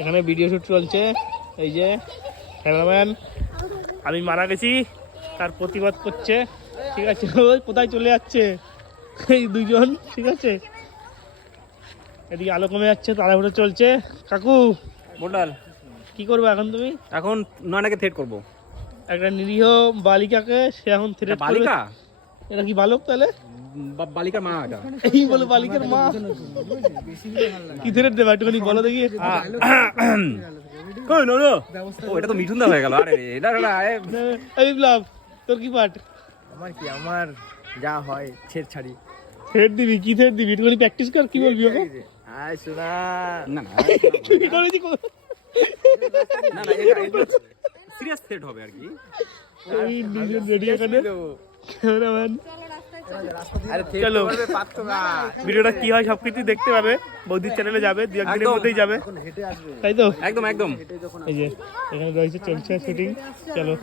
এখানে video shoot চলছে। এই যে ক্যামেরাম্যান, আমি মারা গেছি তার প্রতিবাদ করছে। ঠিক আছে, ওই কোথায় চলে যাচ্ছে এই দুজন। ঠিক আছে, এদিকে আলো কমে যাচ্ছে, তাড়াহুড়ো চলছে। কাকু বোল্ডার কি করবে এখন তুমি? এখন নয়নাকে থ্রেট করব। একটা নিরীহ বালিকাকে সে এখন থ্রেট করবে। বালিকা? এটা কি বালক তাহলে? বালিকার মা এটা। এই বলে বালিকার মা কি থ্রেট দেবে একটুখানি বলো দেখি। কই নো নো, ও এটা তো মিঠুন দা হয়ে গেল। আরে এটা এই বিপ্লব, তোর কি পাঠ? আমার কি, আমার যা হয় ছেড়ছাড়ি। থ্রেট দিবি? কি থ্রেট দিবি একটুখানি প্র্যাকটিস কর। কি বলবি ওকে? আয় শোনা না না তুই করেছি না না, এটা সিরিয়াস থ্রেট হবে আর কি। এই দুজন রেডি এখানে ক্যামেরাম্যান। চলো, ভিডিওটা কি হয় সবকিছু দেখতে পাবে, বৌদির চ্যানেলে যাবে, দু একদিনের মধ্যেই যাবে, তাই তো? একদম একদম। এই যে এখানে রয়েছে, চলছে শুটিং। চলো।